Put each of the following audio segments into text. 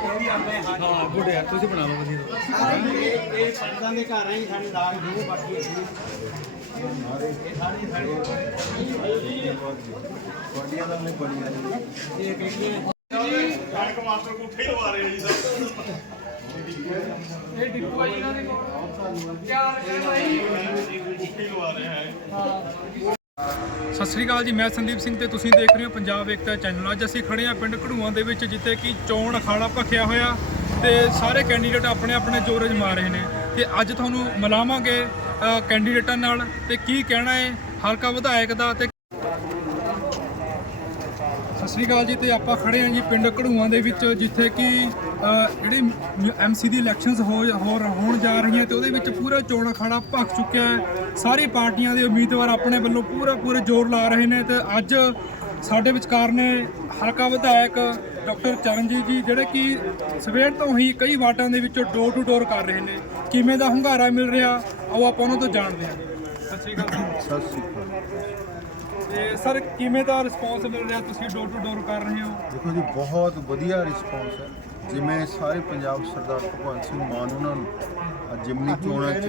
ਹਾਂ ਗੁੱਡ ਯਾਰ ਤੁਸੀਂ ਬਣਾ ਲਓ ਵਧੀਆ। ਇਹ ਇਹ ਪੰਡਤਾਂ ਦੇ ਘਰ ਆਈ ਸਾਡੇ ਲਾਗ ਜੋ ਬਾਕੀ ਅਸੀਂ ਇਹ ਸਾਰੀ ਸਾਡੀ ਬੜੀਆਂ ਦਾ ਨਹੀਂ ਬੜੀਆਂ ਨੇ ਇਹ ਬੇਟੀਆਂ ਕਣਕ ਮਾਸਟਰ ਕੋਠੇ ਹੀ ਲਵਾ ਰਹੇ ਆ ਜੀ ਸਭ ਇਹ ਡਿੱਪੂ ਆਈ ਇਹਨਾਂ ਦੇ ਕੋਲ। ਤਿਆਰ ਕਰਨ ਆਈ ਕੋਠੇ ਹੀ ਲਵਾ ਰਹੇ ਹੈ। ਸਤਿ ਸ੍ਰੀ ਅਕਾਲ ਜੀ, ਮੈਂ ਸੰਦੀਪ ਸਿੰਘ ਤੇ ਤੁਸੀਂ ਦੇਖ ਰਹੇ ਹੋ ਪੰਜਾਬ ਏਕਤਾ ਚੈਨਲ। ਅੱਜ ਅਸੀਂ ਖੜੇ ਹਾਂ ਪਿੰਡ ਘੜੂਆਂ ਦੇ ਵਿੱਚ, ਜਿੱਥੇ ਕਿ ਚੋਣ ਅਖਾੜਾ ਭਖਿਆ ਹੋਇਆ ਤੇ ਸਾਰੇ ਕੈਂਡੀਡੇਟ ਆਪਣੇ ਆਪਣੇ ਜੋਰ ਅਜਮਾ ਰਹੇ ਨੇ। ਤੇ ਅੱਜ ਤੁਹਾਨੂੰ ਮਿਲਾਵਾਂਗੇ ਕੈਂਡੀਡੇਟਾਂ ਨਾਲ ਤੇ ਕੀ ਕਹਿਣਾ ਹੈ, ਹਲਕਾ ਵਿਧਾਇਕ ਦਾ ਤੇ ਸ੍ਰੀ ਅਕਾਲ ਜੀ ਤੇ ਆਪਾਂ ਖੜੇ ਹਾਂ ਜੀ ਪਿੰਡ ਘੜੂਆਂ ਦੇ ਵਿੱਚ ਜਿੱਥੇ ਕਿ ਅ, ਜਿਹੜੇ ਐਮਸੀ ਦੀ ਇਲੈਕਸ਼ਨਸ ਹੋ ਹੋ ਹੋਣ ਜਾ ਰਹੀਆਂ ਤੇ ਉਹਦੇ ਵਿੱਚ ਪੂਰਾ ਚੋਣ ਅਖਾੜਾ ਭਖ ਚੁੱਕਿਆ ਹੈ। ਸਾਰੀ ਪਾਰਟੀਆਂ ਦੇ ਉਮੀਦਵਾਰ ਆਪਣੇ ਵੱਲੋਂ ਪੂਰਾ ਪੂਰਾ ਜ਼ੋਰ ਲਾ ਰਹੇ ਨੇ ਤੇ ਅੱਜ ਸਾਡੇ ਵਿਚਕਾਰ ਨੇ ਹਲਕਾ ਵਿਧਾਇਕ ਡਾਕਟਰ ਚਰਨਜੀਤ ਜੀ ਜਿਹੜੇ ਕਿ ਸਵੇਰ ਤੋਂ ਹੀ ਕਈ ਵਾਟਾਂ ਦੇ ਵਿੱਚੋਂ ਡੋਰ ਟੂ ਡੋਰ ਕਰ ਰਹੇ ਨੇ। ਕਿਵੇਂ ਦਾ ਹੁੰਗਾਰਾ ਮਿਲ ਰਿਹਾ ਆਓ ਆਪਾਂ ਉਹਨਾਂ ਤੋਂ ਜਾਣਦੇ ਹਾਂ। ਸਤਿ ਸ੍ਰੀ ਅਕਾਲ। ਜੀ। ਸਤਿ ਸ੍ਰੀ ਅਕਾਲ। ਤੇ ਸਰ ਕਿਵੇਂ ਦਾ ਰਿਸਪੌਂਸ ਮਿਲ ਰਿਹਾ? ਤੁਸੀਂ ਡੋਰ ਟੂ ਡੋਰ ਕਰ ਰਹੇ ਹੋ? ਦੇਖੋ ਜੀ ਬਹੁਤ ਵਧੀਆ ਰਿਸਪੌਂਸ ਹੈ। ਜਿਵੇਂ ਸਾਰੇ ਪੰਜਾਬ ਸਰਦਾਰ ਭਗਵੰਤ ਸਿੰਘ ਮਾਨ ਉਹਨਾਂ ਨੂੰ ਜਿਮਨੀ ਚੋਣਾਂ 'ਚ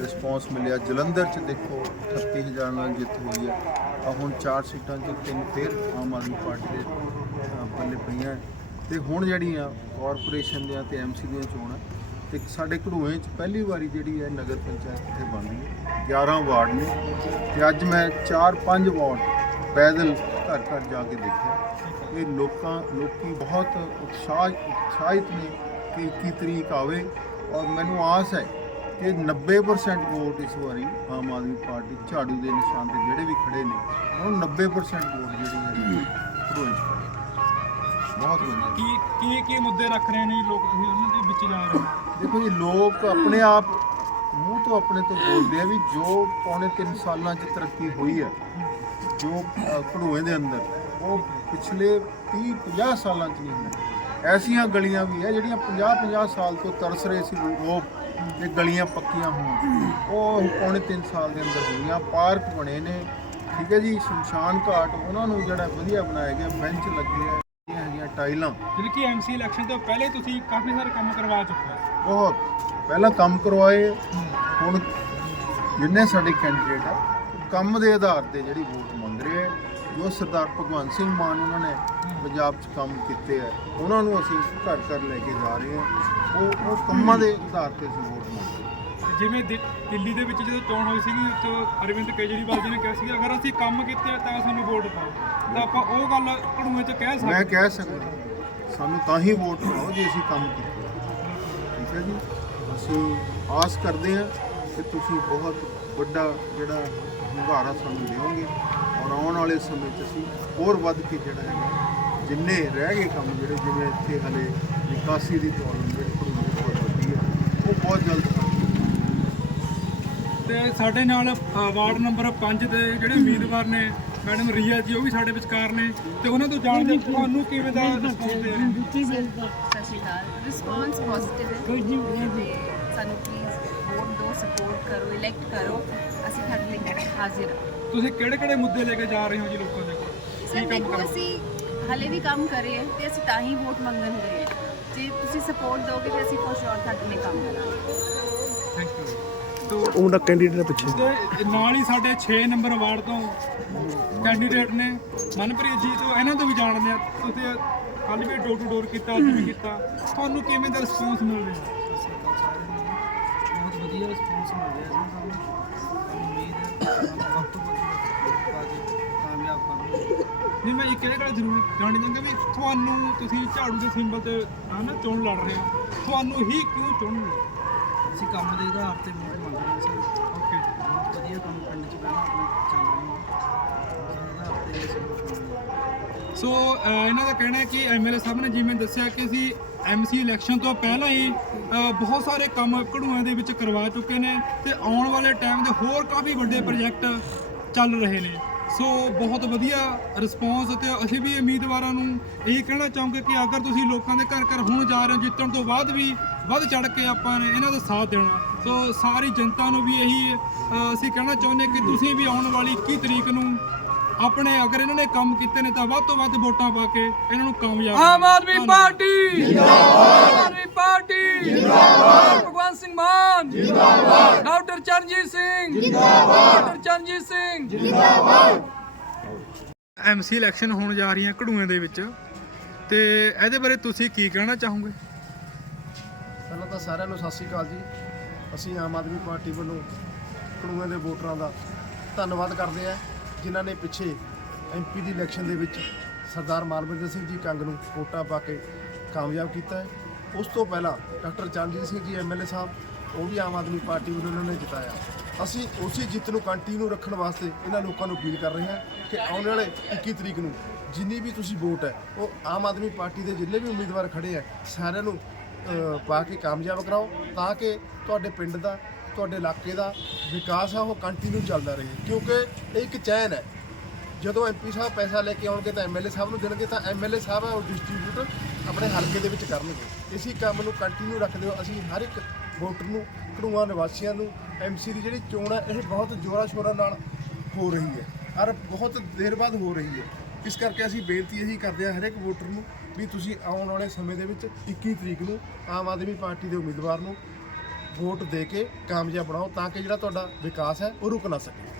ਰਿਸਪੌਂਸ ਮਿਲਿਆ। ਜਲੰਧਰ 'ਚ ਦੇਖੋ 38000 ਨਾਲ ਜਿੱਤ ਹੋਈ ਹੈ। ਆ ਹੁਣ ਚਾਰ ਸੀਟਾਂ 'ਚ ਤਿੰਨ ਫੇਰ ਆਮ ਆਦਮੀ ਪਾਰਟੀ ਦੇ ਅ, ਪੱਲੇ ਪਈਆਂ। ਹੈ। ਤੇ ਹੁਣ ਜਿਹੜੀਆਂ ਕਾਰਪੋਰੇਸ਼ਨ ਦੀਆਂ ਤੇ ਐਮਸੀ ਦੀਆਂ ਚੋਣਾਂ ਤੇ ਸਾਡੇ ਘੜੂਏ 'ਚ ਪਹਿਲੀ ਵਾਰੀ ਜਿਹੜੀ ਹੈ ਨਗਰ ਪੰਚਾਇਤ ਇੱਥੇ ਬਣਦੀ ਹੈ। 11 ਵਾਰਡ ਨੇ ਤੇ ਅੱਜ ਮੈਂ 4-5 ਵਾਰਡ ਪੈਦਲ ਘਰ ਘਰ ਜਾ ਕੇ ਦੇਖਿਆ। ਇਹ ਲੋਕਾਂ ਲੋਕੀ ਬਹੁਤ ਉਤਸ਼ਾਹ ਉਤਸ਼ਾਹਿਤ ਨੇ ਕਿ 21 ਤਰੀਕ ਆਵੇ ਔਰ ਮੈਨੂੰ ਆਸ ਹੈ ਕਿ 90% ਵੋਟ ਇਸ ਵਾਰੀ ਆਮ ਆਦਮੀ ਪਾਰਟੀ ਝਾੜੂ ਦੇ ਨਿਸ਼ਾਨ ਤੇ ਜਿਹੜੇ ਵੀ ਖੜੇ ਨੇ ਉਹ 90% ਵੋਟ ਜਿਹੜੀ ਹੈ ਘੜੋਏ 'ਚ। ਬਹੁਤ ਵਧੀਆ। ਕੀ ਕੀ ਕੀ ਮੁੱਦੇ ਰੱਖ ਰਹੇ ਨੇ ਲੋਕ? ਤੁਸੀਂ ਉਹਨਾਂ ਦੇ ਵਿੱਚ ਜਾ ਰਹੇ ਹੋ। ਦੇਖੋ ਜੀ ਲੋਕ ਆਪਣੇ ਆਪ ਮੂੰਹ ਤੋਂ ਆਪਣੇ ਤੋਂ ਬੋਲਦੇ ਆ ਵੀ ਜੋ ਪੌਣੇ 3 ਸਾਲਾਂ 'ਚ ਤਰੱਕੀ ਹੋਈ ਹੈ ਜੋ ਅ, ਦੇ ਅੰਦਰ ਉਹ ਪਿਛਲੇ 30 50 ਸਾਲਾਂ 'ਚ ਨਹੀਂ ਹੋਈ। ਐਸੀਆਂ ਗਲੀਆਂ ਵੀ ਹੈ ਜਿਹੜੀਆਂ 50 50 ਸਾਲ ਤੋਂ ਤਰਸ ਰਹੇ ਸੀ ਲੋਕ ਤੇ ਗਲੀਆਂ ਪੱਕੀਆਂ ਹੋਣ ਉਹ ਪੌਣੇ 3 ਸਾਲ ਦੇ ਅੰਦਰ ਹੋਈਆਂ ਪਾਰਕ ਬਣੇ ਨੇ ਠੀਕ ਹੈ ਜੀ ਸ਼ਮਸ਼ਾਨ ਘਾਟ ਉਹਨਾਂ ਨੂੰ ਜਿਹੜਾ ਵਧੀਆ ਬਣਾਇਆ ਗਿਆ ਬੈਂਚ ਲੱਗੇ ਆ ਇਹ ਹੈਗੀਆਂ ਟਾਈਲਾਂ। ਜਿਹੜੀ ਕਿ ਐਮਸੀ ਇਲੈਕਸ਼ਨ ਤੋਂ ਪਹਿਲੇ ਤੁਸੀਂ ਕਾਫੀ ਸਾਰੇ ਕੰਮ ਕਰਵਾ ਚੁੱਕੇ ਹੋ। ਬਹੁਤ ਪਹਿਲਾਂ ਕੰਮ ਕਰਵਾਏ ਹੁਣ ਜਿੰਨੇ ਸਾਡੇ ਕੈਂਡੀਡੇਟ ਆ ਉਹ ਕੰਮ ਦੇ ਆਧਾਰ ਤੇ ਜਿਹੜੀ ਵੋਟ ਮੰਗ ਰਹੇ ਆ ਜੋ ਸਰਦਾਰ ਭਗਵੰਤ ਸਿੰਘ ਮਾਨ ਉਹਨਾਂ ਨੇ ਪੰਜਾਬ 'ਚ ਕੰਮ ਕੀਤੇ ਆ ਉਹਨਾਂ ਨੂੰ ਅਸੀਂ ਘਰ ਘਰ ਲੈ ਕੇ ਜਾ ਰਹੇ ਆ ਉਹ ਉਹ ਕੰਮਾਂ ਦੇ ਆਧਾਰ ਤੇ ਅਸੀਂ ਵੋਟ ਮੰਗ ਰਹੇ ਹਾਂ। ਤੇ ਜਿਵੇਂ ਦਿ- ਦਿੱਲੀ ਦੇ ਵਿੱਚ ਜਦੋਂ ਚੋਣ ਹੋਈ ਸੀਗੀ ਉੱਥੇ ਅਰਵਿੰਦ ਕੇਜਰੀਵਾਲ ਜੀ ਨੇ ਕਿਹਾ ਸੀ ਅਗਰ ਅਸੀਂ ਕੰਮ ਕੀਤੇ ਆ ਤਾਂ ਸਾਨੂੰ ਵੋਟ ਪਾਓ। ਤਾਂ ਆਪਾਂ ਉਹ ਗੱਲ ਘੜੂਏ 'ਚ ਕਹਿ ਮੈਂ ਸਕਦੇ ਕਹਿ ਸਕਦਾ ਸਾਨੂੰ ਤਾਂ ਹੀ ਵੋਟ ਪਾਓ ਜੇ ਅਸੀਂ ਕੰਮ ਕੀਤੇ। ਠੀਕ ਹੈ ਜੀ। ਅਸੀਂ ਆਸ ਕਰਦੇ ਹਾਂ ਕਿ ਤੁਸੀਂ ਬਹੁਤ ਵੱਡਾ ਜਿਹੜਾ ਹੁੰਗਾਰਾ ਸਾਨੂੰ ਦਿਓਗੇ ਔਰ ਆਉਣ ਵਾਲੇ ਸਮੇਂ 'ਚ ਅਸੀਂ ਹੋਰ ਵੱਧ ਕੇ ਜਿਹੜਾ ਹੈਗਾ ਜਿੰਨੇ ਰਹਿ ਗਏ ਕੰਮ ਜਿਹੜੇ ਜਿਵੇਂ ਇੱਥੇ ਹਲੇ ਨਿਕਾਸੀ ਦੀ ਪ੍ਰੋਬਲਮ ਜਿਹੜੀ ਬਹੁਤ ਵੱਡੀ ਹੈ ਉਹ ਬਹੁਤ ਜਲਦ ਤੇ ਸਾਡੇ ਨਾਲ ਵਾਰਡ ਨੰਬਰ 5 ਦੇ ਜਿਹੜੇ ਉਮੀਦਵਾਰ ਨੇ ਮੈਡਮ ਰੀਆ ਜੀ ਉਹ ਵੀ ਸਾਡੇ ਵਿਚਕਾਰ ਨੇ ਤੇ ਉਹਨਾਂ ਤੋਂ ਜਾਣਦੇ ਤੁਹਾਨੂੰ ਕਿਵੇਂ ਦਾ ਰਿਸਪੌਂਸ ਦੇ ਰਹੇ ਸ਼੍ਰੀ ਅਕਾਲ ਰਿਸਪੌਂਸ ਪੋਜ਼ਿਟਿਵ ਹੈ ਤੇ ਸਾਨੂੰ ਪਲੀਜ਼ ਵੋਟ ਦਿਓ ਸਪੋਰਟ ਕਰੋ ਇਲੈਕਟ ਕਰੋ। ਅਸੀਂ ਤੁਹਾਡੇ ਲਈ ਹਾਜ਼ਰ ਹਾਂ। ਤੁਸੀਂ ਕਿਹੜੇ ਕਿਹੜੇ ਮੁੱਦੇ ਲੈ ਕੇ ਜਾ ਰਹੇ ਹੋ ਜੀ ਲੋਕਾਂ ਦੇ ਕੋਲ? ਸਰ ਦੇਖੋ ਅਸੀਂ ਹਲੇ ਵੀ ਕੰਮ ਕਰ ਰਹੇ ਹਾਂ ਤੇ ਅਸੀਂ ਤਾਂ ਹੀ ਵੋਟ ਮੰਗਣ ਗਏ ਹਾਂ। ਜੇ ਤੁਸੀਂ ਸਪੋਰਟ ਦਿਓਗੇ ਤੇ ਅਸੀਂ ਫੋਰ ਸ਼ੋਰ ਤੁਹਾਡੇ ਲਈ ਕੰਮ ਕਰਾਂਗੇ। ਥੈਂਕ ਯੂ ਤੋ ਉਹਦਾ ਕੈਂਡੀਡੇਟ ਪਿੱਛੇ ਤੇ ਨਾਲ ਹੀ ਸਾਡੇ 6 ਨੰਬਰ ਵਾਰਡ ਤੋਂ ਕੈਂਡੀਡੇਟ ਨੇ ਮਨਪ੍ਰੀਤ ਜੀ ਤੋਂ ਇਹਨਾਂ ਤੋਂ ਵੀ ਜਾਣਦੇ ਆ। ਤੁਸੀਂ ਕੱਲ ਵੀ ਡੋਰ ਟੂ ਡੋਰ ਕੀਤਾ ਅੱਜ ਵੀ ਕੀਤਾ। ਤੁਹਾਨੂੰ ਕਿਵੇਂ ਦਾ ਰਿਸਪੌਂਸ ਮਿਲ ਰਿਹਾ? ਬਹੁਤ ਵਧੀਆ ਰਿਸਪੌਂਸ ਮਿਲ ਰਿਹਾ ਜੀ ਸਾਨੂੰ। ਉਮੀਦ ਹੈ ਵੱਧ ਤੋਂ ਵੱਧ ਕਾਮਯਾਬ ਕਰਾਂਗੇ ਨਹੀਂ ਮੈਂ ਇਹ ਕਿਹੜੇ ਕਿਹੜੇ ਜ਼ਰੂਰ ਜਾਣੀ ਚਾਹੁੰਦਾ ਵੀ ਤੁਹਾਨੂੰ ਤੁਸੀਂ ਝਾੜੂ ਦੇ ਸਿੰਬਲ ਤੇ ਹਨਾ ਚੋਣ ਲੜ ਰਹੇ ਹੋ। ਤੁਹਾਨੂੰ ਹੀ ਕਿਉਂ ਚੁਣਨਗੇ ਅਸੀਂ ਕੰਮ ਦੇ ਆਧਾਰ ਤੇ ਵੋਟ ਮੰਗ ਰਹੇ ਹਾਂ ਸਰ ਓਕੇ ਬਹੁਤ ਵਧੀਆ ਕੰਮ ਪਿੰਡ 'ਚ ਪਹਿਲਾਂ ਆਪਣੇ ਚੱਲ ਰਹੇ। ਨੇ ਆਧਾਰ ਤੇ ਸੋ uh, ਇਹਨਾਂ ਦਾ ਕਹਿਣਾ ਹੈ ਕਿ ਐਮਐਲਏ ਸਾਹਿਬ ਨੇ ਜਿਵੇਂ ਦੱਸਿਆ ਕਿ ਅਸੀਂ ਐਮਸੀ ਇਲੈਕਸ਼ਨ ਤੋਂ ਪਹਿਲਾਂ ਹੀ ਬਹੁਤ ਸਾਰੇ ਕੰਮ ਘੜੂਆਂ ਦੇ ਵਿੱਚ ਕਰਵਾ ਚੁੱਕੇ ਨੇ ਤੇ ਆਉਣ ਵਾਲੇ ਟਾਈਮ ਦੇ ਹੋਰ ਕਾਫੀ ਵੱਡੇ ਪ੍ਰੋਜੈਕਟ ਚੱਲ ਰਹੇ ਨੇ। ਸੋ ਬਹੁਤ ਵਧੀਆ ਰਿਸਪੌਂਸ ਤੇ ਅਸੀਂ ਵੀ ਉਮੀਦਵਾਰਾਂ ਨੂੰ ਇਹ ਕਹਿਣਾ ਚਾਹੁੰਗੇ ਕਿ ਅਗਰ ਤੁਸੀਂ ਲੋਕਾਂ ਦੇ ਘਰ ਘਰ ਹੁਣ ਜਾ ਰਹੇ ਹੋ, ਜਿੱਤਣ ਤੋਂ ਬਾਅਦ ਵੀ ਵੱਧ ਚੜ ਕੇ ਆਪਾਂ ਨੇ ਇਹਨਾਂ ਦਾ ਸਾਥ ਦੇਣਾ। ਸੋ ਸਾਰੀ ਜਨਤਾ ਨੂੰ ਵੀ ਇਹੀ ਅਸੀਂ ਕਹਿਣਾ ਚਾਹੁੰਦੇ ਕਿ ਤੁਸੀਂ ਵੀ ਆਉਣ ਵਾਲੀ 21 ਤਰੀਕ ਨੂੰ ਆਪਣੇ ਅਗਰ ਇਹਨਾਂ ਨੇ ਕੰਮ ਕੀਤੇ ਨੇ ਤਾਂ ਵੱਧ ਤੋਂ ਵੱਧ ਵੋਟਾਂ ਪਾ ਕੇ ਇਹਨਾਂ ਨੂੰ ਕਾਮਯਾਬ ਆਮ ਆਦਮੀ ਪਾਰਟੀ। ਜਿੰਦਾਬਾਦ। ਭਗਵੰਤ ਸਿੰਘ ਮਾਨ। ਜਿੰਦਾਬਾਦ। ਡਾਕਟਰ ਚਰਨਜੀਤ ਸਿੰਘ। ਜਿੰਦਾਬਾਦ। Doctor Charanjit Singh. MC election ਹੋਣ ਜਾ ਰਹੀਆਂ ਘੜੂਆਂ ਦੇ ਵਿੱਚ। ਤੇ ਇਹਦੇ ਬਾਰੇ ਤੁਸੀਂ ਕੀ ਕਹਿਣਾ ਚਾਹੋਗੇ? ਪਹਿਲਾਂ ਤਾਂ ਸਾਰਿਆਂ ਨੂੰ ਸਤਿ ਸ਼੍ਰੀ ਅਕਾਲ ਜੀ। ਅਸੀਂ ਆਮ ਆਦਮੀ ਪਾਰਟੀ ਵੱਲੋਂ ਕੜੂਆਂ ਦੇ ਵੋਟਰਾਂ ਦਾ ਧੰਨਵਾਦ ਕਰਦੇ ਆ ਜਿਨ੍ਹਾਂ ਨੇ ਪਿੱਛੇ ਐਮਪੀ ਦੀ ਇਲੈਕਸ਼ਨ ਦੇ ਵਿੱਚ ਸਰਦਾਰ ਮਾਲਵਿੰਦਰ ਸਿੰਘ ਜੀ ਕੰਗ ਨੂੰ ਵੋਟਾਂ ਪਾ ਕੇ ਕਾਮਯਾਬ ਕੀਤਾ ਹੈ। ਉਸ ਤੋਂ ਪਹਿਲਾਂ ਡਾਕਟਰ ਚਰਨਜੀਤ ਸਿੰਘ ਜੀ ਐਮਐਲਏ ਸਾਹਿਬ, ਉਹ ਵੀ ਆਮ ਆਦਮੀ ਪਾਰਟੀ ਵੱਲੋਂ ਉਹਨਾਂ ਨੇ ਜਿਤਾਇਆ। ਅਸੀਂ ਉਸੇ ਜਿੱਤ ਨੂੰ ਕੰਟੀਨਿਊ ਰੱਖਣ ਵਾਸਤੇ ਇਹਨਾਂ ਲੋਕਾਂ ਨੂੰ ਅਪੀਲ ਕਰ ਰਹੇ ਹਾਂ ਕਿ ਆਉਣ ਵਾਲੇ 21 ਤਰੀਕ ਨੂੰ ਜਿੰਨੀ ਵੀ ਤੁਸੀਂ ਵੋਟ ਹੈ, ਉਹ ਆਮ ਆਦਮੀ ਪਾਰਟੀ ਦੇ ਜਿੰਨੇ ਵੀ ਉਮੀਦਵਾਰ ਖੜੇ ਆ ਸਾਰਿਆਂ ਨੂੰ ਪਾ ਕੇ ਕਾਮਯਾਬ ਕਰਾਓ ਤਾਂ ਕਿ ਤੁਹਾਡੇ ਪਿੰਡ ਦਾ ਤੁਹਾਡੇ ਇਲਾਕੇ ਦਾ ਵਿਕਾਸ ਆ, ਉਹ ਕੰਟੀਨਿਊ ਚੱਲਦਾ ਰਹੇ। ਕਿਉਂਕਿ ਇਹ ਇੱਕ ਚੈਨ ਹੈ। ਜਦੋਂ ਐਮਪੀ ਸਾਹਿਬ ਪੈਸਾ ਲੈ ਕੇ ਆਉਣਗੇ ਤਾਂ ਐਮਐਲਏ ਸਾਹਿਬ ਨੂੰ ਦੇਣਗੇ, ਤਾਂ ਐਮਐਲਏ ਸਾਹਿਬ ਆ, ਉਹ ਡਿਸਟ੍ਰੀਬਿਊਟ ਆਪਣੇ ਹਲਕੇ ਦੇ ਵਿੱਚ ਕਰਨਗੇ। ਇਸੇ ਕੰਮ ਨੂੰ ਕੰਟੀਨਿਊ ਰੱਖਦੇ ਹੋ ਅਸੀਂ ਹਰ ਇੱਕ ਵੋਟਰ ਨੂੰ, ਘੜੂਆਂ ਨਿਵਾਸੀਆਂ ਨੂੰ ਐਮਸੀ ਦੀ ਜਿਹੜੀ ਚੋਣ ਹੈ, ਇਹ ਬਹੁਤ ਜ਼ੋਰਾਂ ਸ਼ੋਰਾਂ ਨਾਲ ਹੋ ਰਹੀ ਹੈ। ਔਰ ਬਹੁਤ ਦੇਰ ਬਾਅਦ ਹੋ ਰਹੀ ਹੈ। ਇਸ ਕਰਕੇ ਅਸੀਂ ਬੇਨਤੀ ਇਹੀ ਕਰਦੇ ਹਾਂ ਹਰੇਕ ਵੋਟਰ ਨੂੰ ਵੀ ਤੁਸੀਂ ਆਉਣ ਵਾਲੇ ਸਮੇਂ ਦੇ ਵਿੱਚ 21 ਤਰੀਕ ਨੂੰ ਆਮ ਆਦਮੀ ਪਾਰਟੀ ਦੇ ਉਮੀਦਵਾਰ ਨੂੰ ਵੋਟ ਦੇ ਕੇ ਕਾਮਯਾਬ ਬਣਾਓ ਤਾਂ ਕਿ ਜਿਹੜਾ ਤੁਹਾਡਾ ਵਿਕਾਸ ਹੈ ਉਹ ਰੁਕ ਨਾ ਸਕੇ।